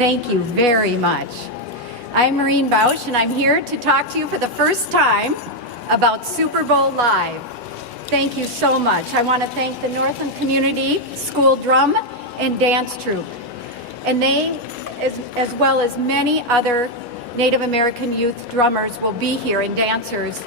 Thank you very much. I'm Maureen Bausch, and I'm here to talk to you for the first time about Super Bowl Live. Thank you so much. I want to thank the Northland Community School Drum and Dance Troupe. And they, as well as many other Native American youth drummers, will be here and dancers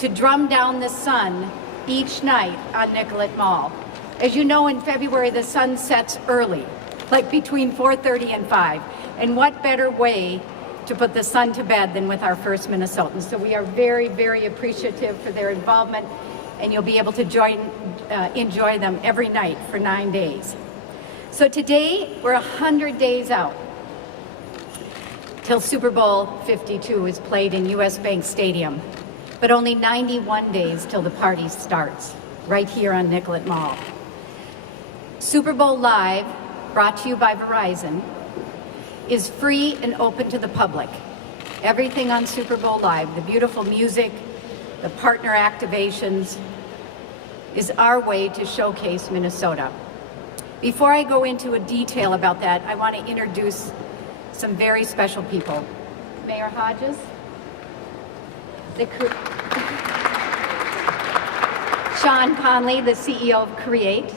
to drum down the sun each night on Nicollet Mall. As you know, in February, the sun sets early, like between 4:30 and 5. And what better way to put the sun to bed than with our first Minnesotans? So we are very, very appreciative for their involvement, and you'll be able to enjoy them every night for 9 days. So today, we're 100 days out till Super Bowl 52 is played in US Bank Stadium, but only 91 days till the party starts, right here on Nicollet Mall. Super Bowl Live, brought to you by Verizon, is free and open to the public. Everything on Super Bowl Live, the beautiful music, the partner activations, is our way to showcase Minnesota. Before I go into a detail about that, I want to introduce some very special people. Mayor Hodges, Sean Conley, the CEO of Create,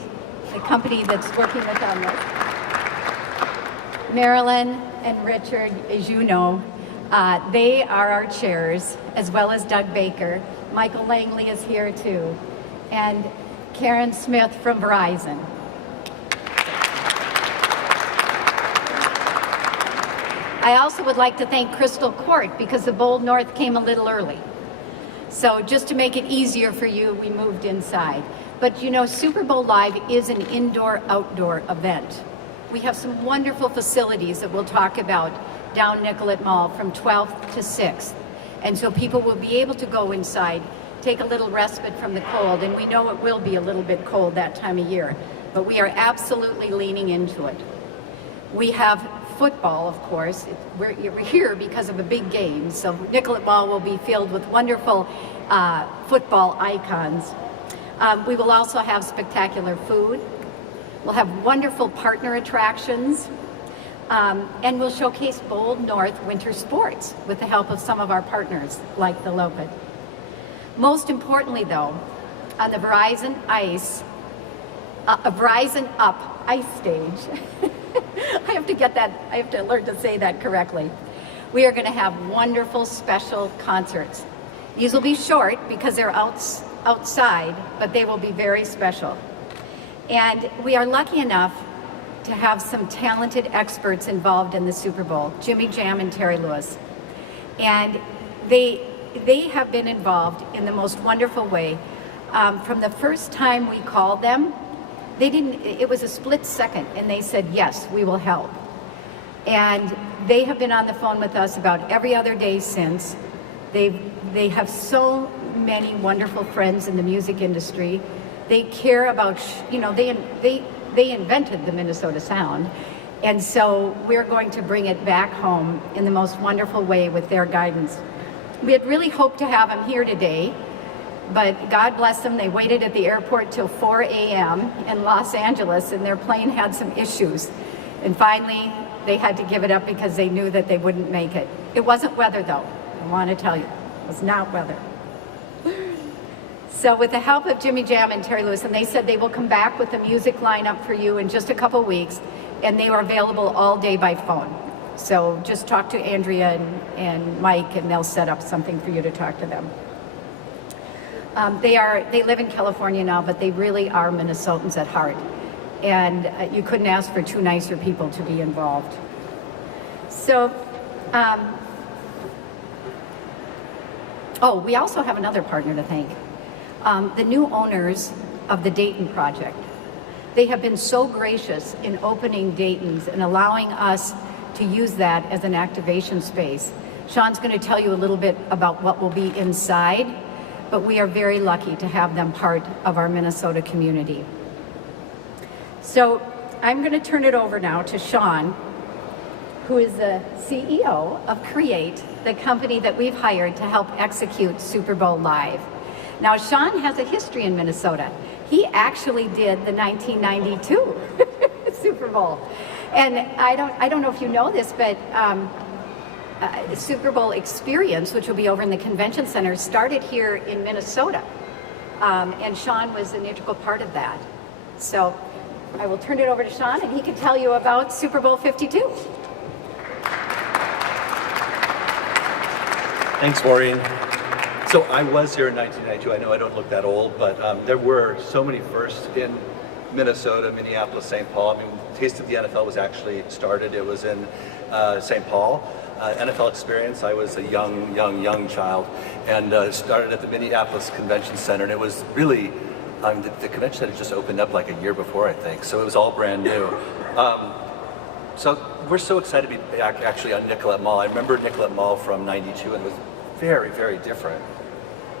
the company that's working with on this. Marilyn and Richard, as you know, they are our chairs, as well as Doug Baker. Michael Langley is here too, and Karen Smith from Verizon. I also would like to thank Crystal Court because the Bold North came a little early. So just to make it easier for you, we moved inside. But you know, Super Bowl Live is an indoor-outdoor event. We have some wonderful facilities that we'll talk about down Nicollet Mall from 12th to 6th. And so people will be able to go inside, take a little respite from the cold, and we know it will be a little bit cold that time of year, but we are absolutely leaning into it. We have football, of course. We're here because of a big game, so Nicollet Mall will be filled with wonderful football icons. We will also have spectacular food. We'll have wonderful partner attractions, and we'll showcase Bold North winter sports with the help of some of our partners, like the Loped. Most importantly, though, on the Verizon Up ice stage, I have to learn to say that correctly. We are going to have wonderful special concerts. These will be short because they're outside, but they will be very special. And we are lucky enough to have some talented experts involved in the Super Bowl, Jimmy Jam and Terry Lewis. And they have been involved in the most wonderful way. From the first time we called them, it was a split second, and they said, yes, we will help. And they have been on the phone with us about every other day since. They have so many wonderful friends in the music industry. They care about, they invented the Minnesota sound. And so we're going to bring it back home in the most wonderful way with their guidance. We had really hoped to have them here today, but God bless them, they waited at the airport till 4 a.m. in Los Angeles, and their plane had some issues. And finally, they had to give it up because they knew that they wouldn't make it. It wasn't weather, though, I want to tell you. It was not weather. So with the help of Jimmy Jam and Terry Lewis, and they said they will come back with the music lineup for you in just a couple weeks, and they are available all day by phone. So just talk to Andrea and Mike, and they'll set up something for you to talk to them. They live in California now, but they really are Minnesotans at heart. And you couldn't ask for two nicer people to be involved. So, we also have another partner to thank. The new owners of the Dayton project. They have been so gracious in opening Dayton's and allowing us to use that as an activation space. Sean's going to tell you a little bit about what will be inside, but we are very lucky to have them part of our Minnesota community. So I'm going to turn it over now to Sean, who is the CEO of Create, the company that we've hired to help execute Super Bowl Live. Now, Sean has a history in Minnesota. He actually did the 1992 Super Bowl. And I don't know if you know this, but the Super Bowl experience, which will be over in the convention center, started here in Minnesota. And Sean was an integral part of that. So I will turn it over to Sean, and he can tell you about Super Bowl 52. Thanks, Maureen. So I was here in 1992. I know I don't look that old, but there were so many firsts in Minnesota, Minneapolis, St. Paul. I mean, Taste of the NFL was actually started. It was in St. Paul. NFL experience. I was a young child, and started at the Minneapolis Convention Center, and it was really the convention center just opened up like a year before, I think. So it was all brand new. So we're so excited to be actually on Nicollet Mall. I remember Nicollet Mall from '92, and it was very, very different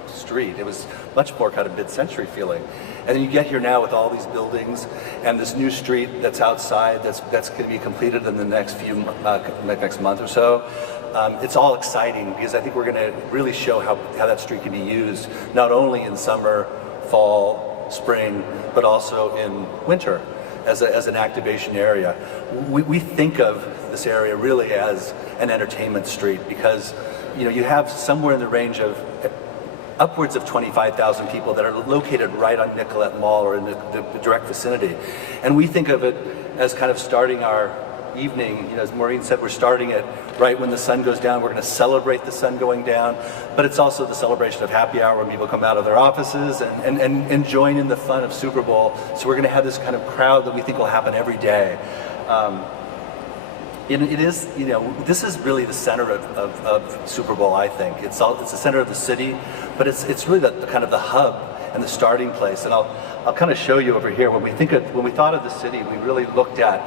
street. It was much more kind of mid-century feeling. And then you get here now with all these buildings and this new street that's outside that's going to be completed in the next next month or so. It's all exciting because I think we're going to really show how that street can be used not only in summer, fall, spring, but also in winter as an activation area. We think of this area really as an entertainment street because you have somewhere in the range of upwards of 25,000 people that are located right on Nicollet Mall or in the direct vicinity. And we think of it as kind of starting our evening, as Maureen said, we're starting it right when the sun goes down. We're going to celebrate the sun going down, but it's also the celebration of happy hour when people come out of their offices and join in the fun of Super Bowl. So we're going to have this kind of crowd that we think will happen every day. It is, this is really the center of Super Bowl, I think. It's the center of the city, but it's really the kind of the hub and the starting place. And I'll kind of show you over here. When we thought of the city, we really looked at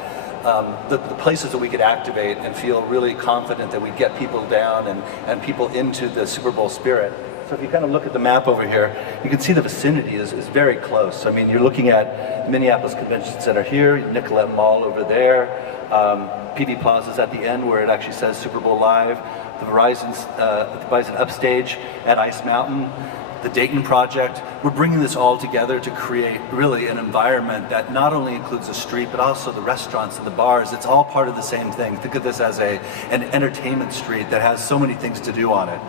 the places that we could activate and feel really confident that we'd get people down and people into the Super Bowl spirit. So if you kind of look at the map over here, you can see the vicinity is very close. I mean, you're looking at Minneapolis Convention Center here, Nicollet Mall over there, PD Plaza's at the end where it actually says Super Bowl Live, the Verizon Upstage at Ice Mountain, the Dayton Project. We're bringing this all together to create really an environment that not only includes the street, but also the restaurants and the bars. It's all part of the same thing. Think of this as an entertainment street that has so many things to do on it.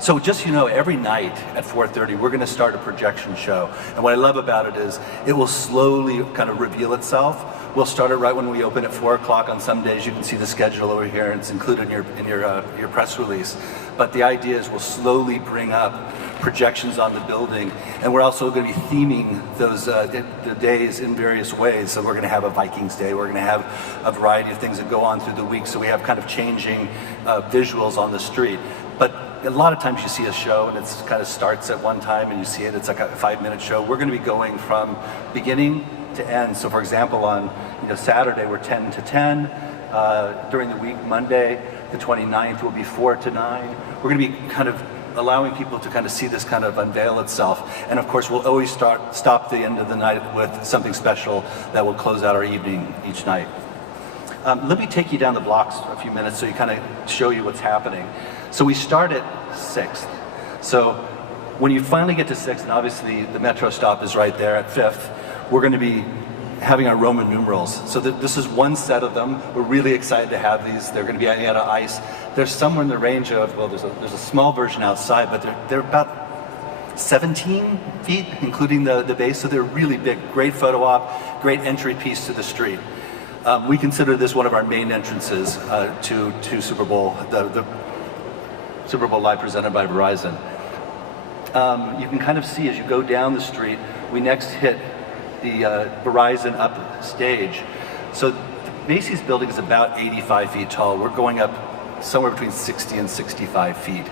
So just every night at 4:30, we're going to start a projection show. And what I love about it is it will slowly kind of reveal itself. We'll start it right when we open at 4 o'clock on some days. You can see the schedule over here, and it's included in your press release. But the idea is we'll slowly bring up projections on the building, and we're also going to be theming those the days in various ways. So we're going to have a Vikings Day. We're going to have a variety of things that go on through the week. So we have kind of changing visuals on the street. But a lot of times you see a show and it kind of starts at one time and you see it's like a 5-minute show. We're going to be going from beginning to end. So for example, on Saturday we're 10 to 10. During the week, Monday the 29th will be 4 to 9. We're going to be kind of allowing people to kind of see this kind of unveil itself. And of course we'll always stop the end of the night with something special that will close out our evening each night. Let me take you down the blocks for a few minutes so you kind of show you what's happening. So we start at 6th. So when you finally get to 6th, and obviously the metro stop is right there at 5th, we're going to be having our Roman numerals. So this is one set of them. We're really excited to have these. They're going to be out of ice. There's somewhere in the range of, well, there's a small version outside, but they're about 17 feet, including the base, so they're really big. Great photo op, great entry piece to the street. We consider this one of our main entrances to Super Bowl, the Super Bowl Live presented by Verizon. You can kind of see as you go down the street, we next hit the Verizon up stage. So the Macy's building is about 85 feet tall. We're going up somewhere between 60 and 65 feet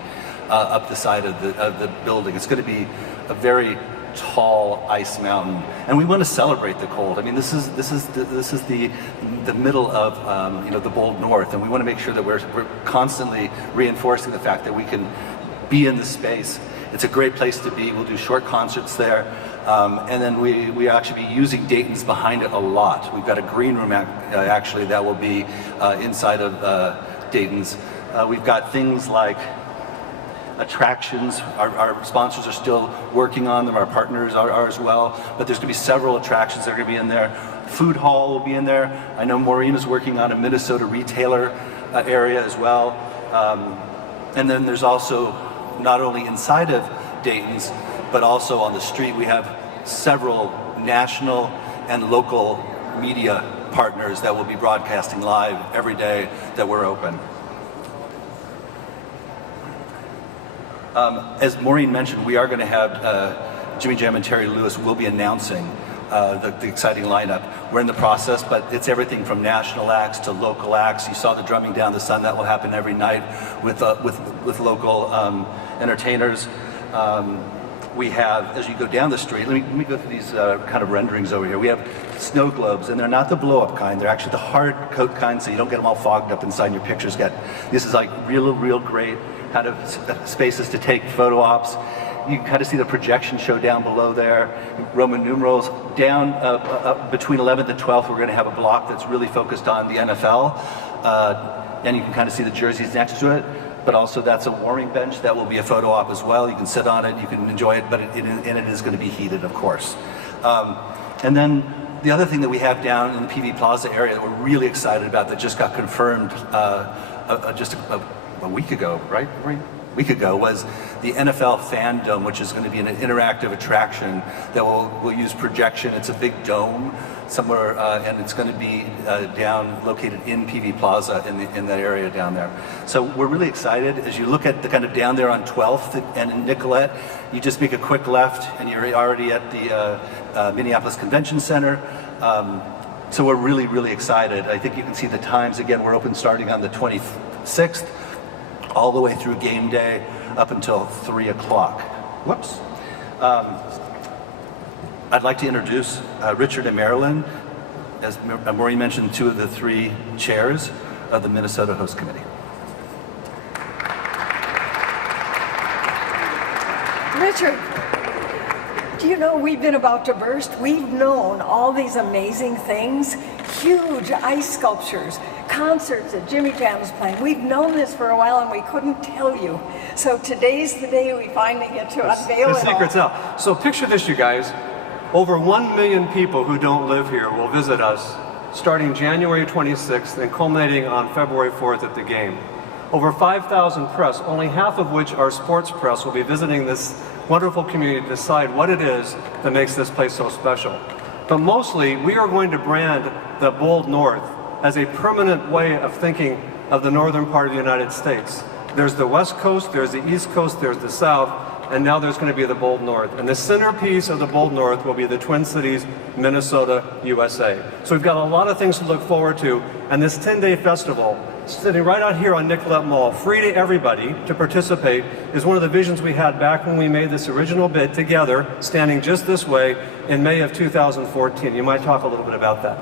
up the side of the building. It's going to be a very tall ice mountain, and we want to celebrate the cold. I mean, this is the middle of the bold north, and we want to make sure that we're constantly reinforcing the fact that we can be in the space. It's a great place to be. We'll do short concerts there, and then we actually be using Dayton's behind it a lot. We've got a green room actually that will be inside of Dayton's. We've got things like attractions. Our sponsors are still working on them. Our partners are as well. But there's going to be several attractions that are going to be in there. food hall will be in there. I know Maureen is working on a Minnesota retailer area as well. And then there's also, not only inside of Dayton's, but also on the street, we have several national and local media partners that will be broadcasting live every day that we're open. As Maureen mentioned, we are going to have Jimmy Jam and Terry Lewis will be announcing the exciting lineup. We're in the process, but it's everything from national acts to local acts. You saw the Drumming Down the Sun. That will happen every night with local entertainers. We have, as you go down the street, let me go through these kind of renderings over here. We have snow globes, and they're not the blow-up kind. They're actually the hard coat kind, so you don't get them all fogged up inside your pictures. This is like real great kind of spaces to take photo ops. You can kind of see the projection show down below there. Roman numerals. Down between 11th and 12th, we're going to have a block that's really focused on the NFL. And you can kind of see the jerseys next to it. But also that's a warming bench. That will be a photo op as well. You can sit on it, you can enjoy it, but it is going to be heated, of course. And then the other thing that we have down in the PV Plaza area that we're really excited about that just got confirmed just a week ago, right? Week ago was the NFL Fan Dome, which is going to be an interactive attraction that will use projection. It's a big dome somewhere, and it's going to be located in PV Plaza in that area down there. So we're really excited. As you look at the kind of down there on 12th and in Nicollet, you just make a quick left and you're already at the Minneapolis Convention Center. So we're really excited. I think you can see the times. Again, we're open starting on the 26th. All the way through game day up until 3 o'clock. Whoops. I'd like to introduce Richard and Marilyn. As Maureen mentioned, 2 of the 3 chairs of the Minnesota Host Committee. Richard, do you know we've been about to burst? We've known all these amazing things, huge ice sculptures, concerts that Jimmy Jam's playing. We've known this for a while and we couldn't tell you. So today's the day we finally get to unveil it all. The secret's out. So picture this, you guys. Over 1 million people who don't live here will visit us starting January 26th and culminating on February 4th at the game. Over 5,000 press, only half of which are sports press, will be visiting this wonderful community to decide what it is that makes this place so special. But mostly, we are going to brand the Bold North as a permanent way of thinking of the northern part of the United States. There's the West Coast, there's the East Coast, there's the South, and now there's going to be the Bold North. And the centerpiece of the Bold North will be the Twin Cities, Minnesota, USA. So we've got a lot of things to look forward to, and this 10-day festival, sitting right out here on Nicollet Mall, free to everybody to participate, is one of the visions we had back when we made this original bid together, standing just this way, in May of 2014. You might talk a little bit about that.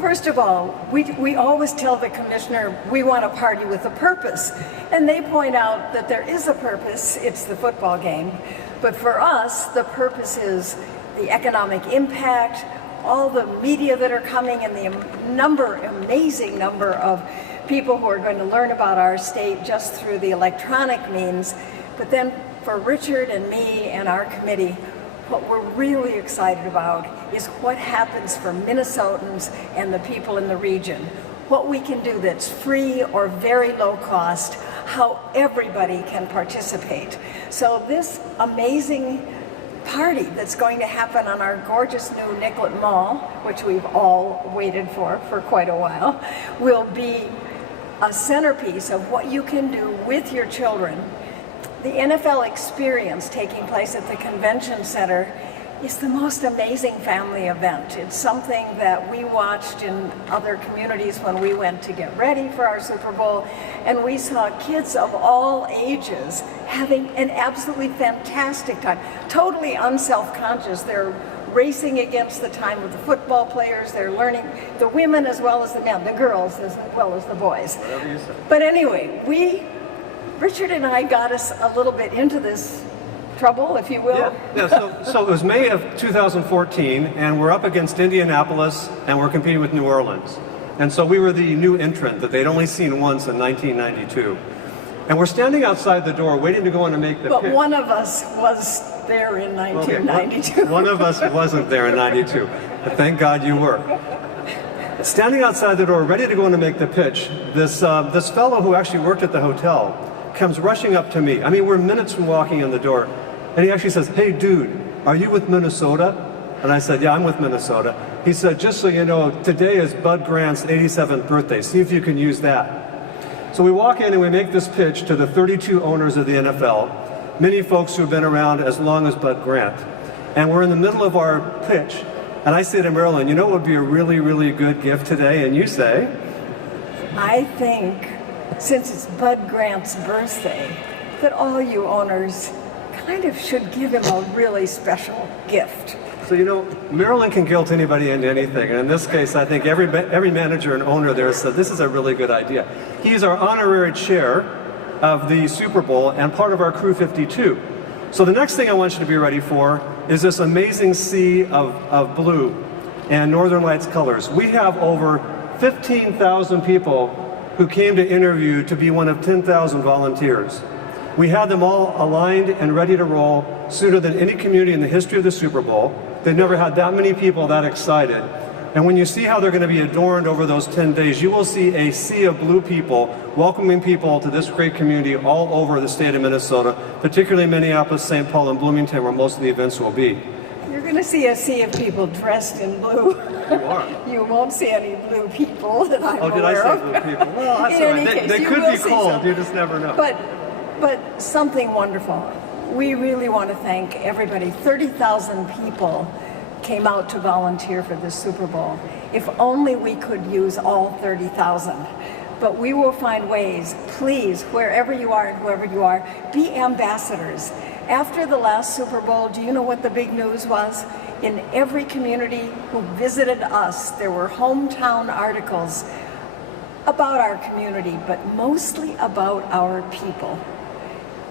First of all, we always tell the commissioner we want a party with a purpose. And they point out that there is a purpose, it's the football game. But for us, the purpose is the economic impact, all the media that are coming, and the amazing number of people who are going to learn about our state just through the electronic means. But then for Richard and me and our committee, what we're really excited about is what happens for Minnesotans and the people in the region. What we can do that's free or very low cost, how everybody can participate. So this amazing party that's going to happen on our gorgeous new Nicollet Mall, which we've all waited for quite a while, will be a centerpiece of what you can do with your children. The NFL experience taking place at the Convention Center is the most amazing family event. It's something that we watched in other communities when we went to get ready for our Super Bowl, and we saw kids of all ages having an absolutely fantastic time, totally unself-conscious. They're racing against the time of the football players. They're learning, the women as well as the men, the girls as well as the boys. Whatever you say. But anyway, Richard and I got us a little bit into this trouble, if you will. So it was May of 2014, and we're up against Indianapolis, and we're competing with New Orleans. And so we were the new entrant that they'd only seen once in 1992. And we're standing outside the door waiting to go in and make the But pick. one of us was there in 1992. Okay, one of us wasn't there in 92. But thank God you were. Standing outside the door, ready to go in to make the pitch, this fellow who actually worked at the hotel comes rushing up to me. I mean, we're minutes from walking in the door. And he actually says, "Hey, dude, are you with Minnesota?" And I said, "Yeah, I'm with Minnesota." He said, "Just so you know, today is Bud Grant's 87th birthday. See if you can use that." So we walk in and we make this pitch to the 32 owners of the NFL, many folks who have been around as long as Bud Grant. And we're in the middle of our pitch. And I say to Marilyn, "You know what would be a really, really good gift today?" And you say, I think, since it's Bud Grant's birthday, that all you owners kind of should give him a really special gift. So, you know, Marilyn can guilt anybody into anything. And in this case, I think every manager and owner there said, this is a really good idea. He's our honorary chair of the Super Bowl and part of our Crew 52. So the next thing I want you to be ready for is this amazing sea of blue and Northern Lights colors. We have over 15,000 people who came to interview to be one of 10,000 volunteers. We had them all aligned and ready to roll sooner than any community in the history of the Super Bowl. They've never had that many people that excited. And when you see how they're going to be adorned over those 10 days, you will see a sea of blue people welcoming people to this great community all over the state of Minnesota, particularly Minneapolis, St. Paul, and Bloomington, where most of the events will be. You're going to see a sea of people dressed in blue. You are. You won't see any blue people that I'm Oh, did aware I of. say blue people? Well, that's In all any right. case, They you could will be see cold. some. You just never know. But something wonderful. We really want to thank everybody. 30,000 people came out to volunteer for the Super Bowl. If only we could use all 30,000. But we will find ways. Please, wherever you are and whoever you are, be ambassadors. After the last Super Bowl, do you know what the big news was? In every community who visited us, there were hometown articles about our community, but mostly about our people.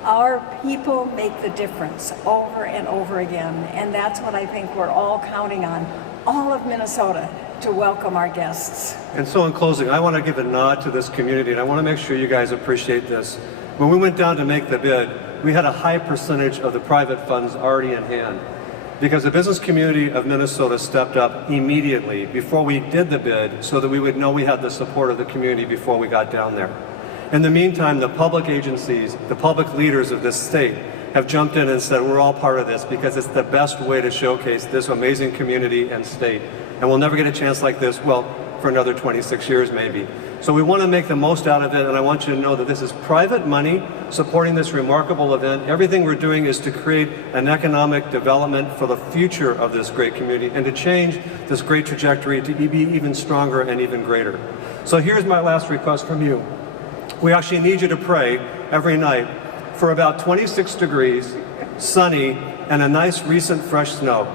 Our people make the difference over and over again, and that's what I think we're all counting on, all of Minnesota, to welcome our guests. And so in closing, I want to give a nod to this community, and I want to make sure you guys appreciate this. When we went down to make the bid, we had a high percentage of the private funds already in hand, because the business community of Minnesota stepped up immediately before we did the bid so that we would know we had the support of the community before we got down there. In the meantime, the public agencies, the public leaders of this state have jumped in and said, we're all part of this because it's the best way to showcase this amazing community and state. And we'll never get a chance like this, well, for another 26 years maybe. So we want to make the most out of it, and I want you to know that this is private money supporting this remarkable event. Everything we're doing is to create an economic development for the future of this great community and to change this great trajectory to be even stronger and even greater. So here's my last request from you. We actually need you to pray every night for about 26 degrees, sunny, and a nice recent fresh snow.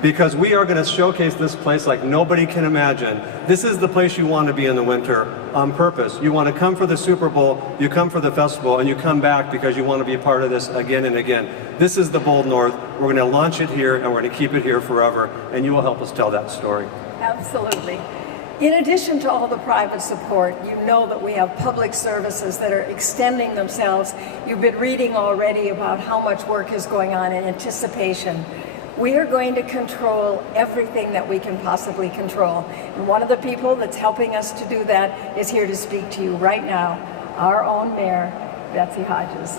Because we are going to showcase this place like nobody can imagine. This is the place you want to be in the winter on purpose. You want to come for the Super Bowl, you come for the festival, and you come back because you want to be part of this again and again. This is the Bold North. We're going to launch it here, and we're going to keep it here forever, and you will help us tell that story. Absolutely. In addition to all the private support, you know that we have public services that are extending themselves. You've been reading already about how much work is going on in anticipation. We are going to control everything that we can possibly control. And one of the people that's helping us to do that is here to speak to you right now, our own mayor, Betsy Hodges.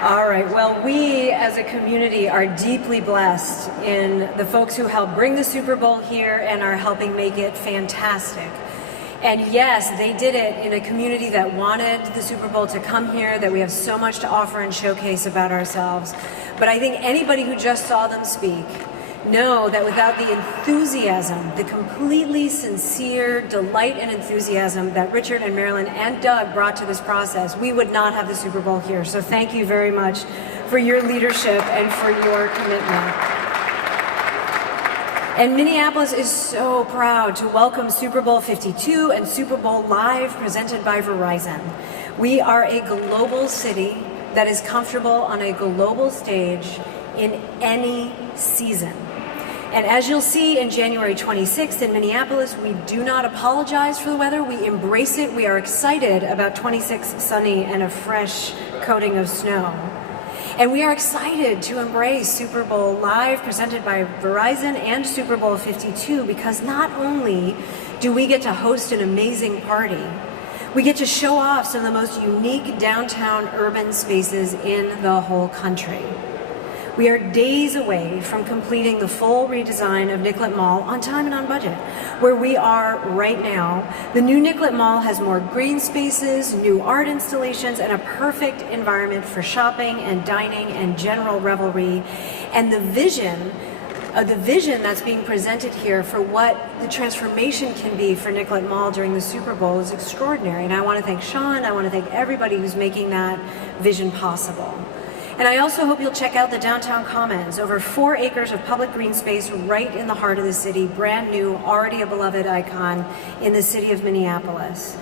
All right, well, we as a community are deeply blessed in the folks who helped bring the Super Bowl here and are helping make it fantastic. And yes, they did it in a community that wanted the Super Bowl to come here, that we have so much to offer and showcase about ourselves. But I think anybody who just saw them speak know that without the enthusiasm, the completely sincere delight and enthusiasm that Richard and Marilyn and Doug brought to this process, we would not have the Super Bowl here. So thank you very much for your leadership and for your commitment. And Minneapolis is so proud to welcome Super Bowl 52 and Super Bowl Live presented by Verizon. We are a global city that is comfortable on a global stage in any season. And as you'll see in January 26th in Minneapolis, we do not apologize for the weather. We embrace it. We are excited about 26 sunny and a fresh coating of snow. And we are excited to embrace Super Bowl Live presented by Verizon and Super Bowl 52 because not only do we get to host an amazing party, we get to show off some of the most unique downtown urban spaces in the whole country. We are days away from completing the full redesign of Nicollet Mall on time and on budget. Where we are right now, the new Nicollet Mall has more green spaces, new art installations, and a perfect environment for shopping and dining and general revelry. And the vision that's being presented here for what the transformation can be for Nicollet Mall during the Super Bowl is extraordinary. And I want to thank Sean, I want to thank everybody who's making that vision possible. And I also hope you'll check out the Downtown Commons, over 4 acres of public green space right in the heart of the city, brand new, already a beloved icon in the city of Minneapolis.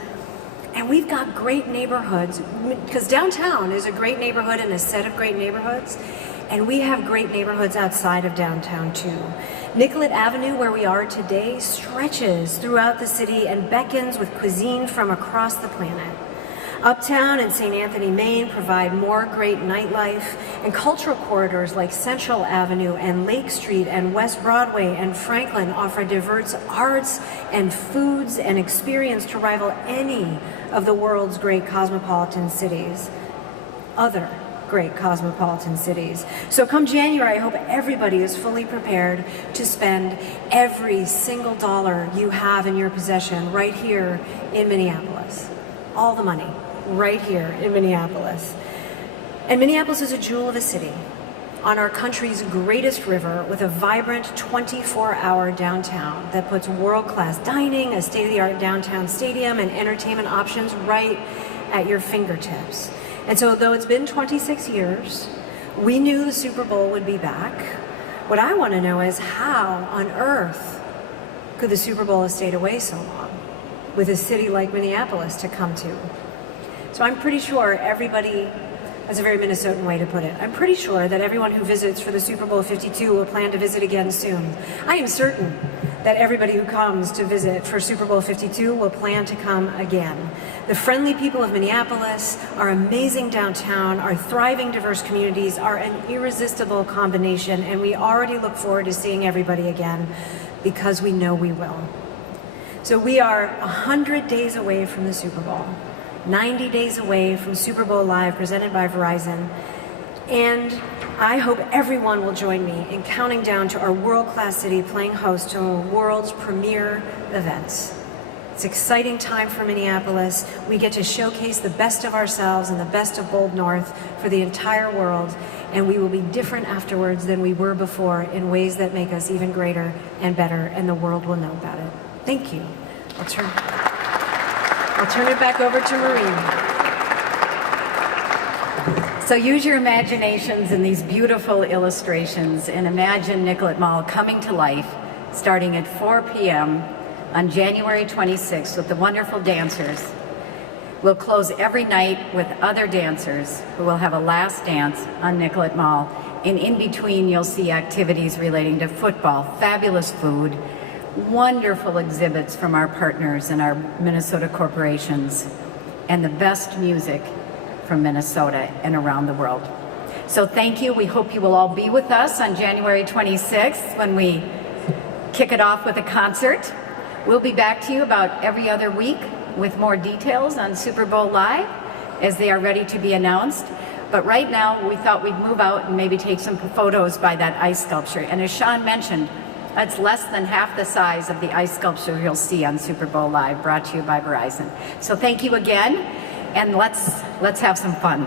And we've got great neighborhoods, because downtown is a great neighborhood and a set of great neighborhoods, and we have great neighborhoods outside of downtown too. Nicollet Avenue, where we are today, stretches throughout the city and beckons with cuisine from across the planet. Uptown and St. Anthony, Maine provide more great nightlife, and cultural corridors like Central Avenue and Lake Street and West Broadway and Franklin offer diverse arts and foods and experience to rival any of the world's great cosmopolitan cities. Other great cosmopolitan cities. So come January, I hope everybody is fully prepared to spend every single dollar you have in your possession right here in Minneapolis. All the money. Right here in Minneapolis. And Minneapolis is a jewel of a city on our country's greatest river with a vibrant 24-hour downtown that puts world-class dining, a state-of-the-art downtown stadium, and entertainment options right at your fingertips. And so though it's been 26 years, we knew the Super Bowl would be back. What I want to know is how on earth could the Super Bowl have stayed away so long with a city like Minneapolis to come to? So I'm pretty sure everybody, that's a very Minnesotan way to put it, I'm pretty sure that everyone who visits for the Super Bowl 52 will plan to visit again soon. I am certain that everybody who comes to visit for Super Bowl 52 will plan to come again. The friendly people of Minneapolis, our amazing downtown, our thriving diverse communities are an irresistible combination, and we already look forward to seeing everybody again because we know we will. So we are 100 days away from the Super Bowl. 90 days away from Super Bowl Live presented by Verizon. And I hope everyone will join me in counting down to our world-class city playing host to the world's premier events. It's an exciting time for Minneapolis. We get to showcase the best of ourselves and the best of Bold North for the entire world, and we will be different afterwards than we were before in ways that make us even greater and better, and the world will know about it. Thank you. I'll turn it back over to Maureen. So use your imaginations in these beautiful illustrations and imagine Nicollet Mall coming to life starting at 4 p.m. on January 26th with the wonderful dancers. We'll close every night with other dancers who will have a last dance on Nicollet Mall. And in between, you'll see activities relating to football, fabulous food, wonderful exhibits from our partners and our Minnesota corporations, and the best music from Minnesota and around the world. So thank you. We hope you will all be with us on January 26th when we kick it off with a concert. We'll be back to you about every other week with more details on Super Bowl Live as they are ready to be announced. But right now, we thought we'd move out and maybe take some photos by that ice sculpture. And as Sean mentioned, it's less than half the size of the ice sculpture you'll see on Super Bowl Live, brought to you by Verizon. So thank you again, and let's have some fun.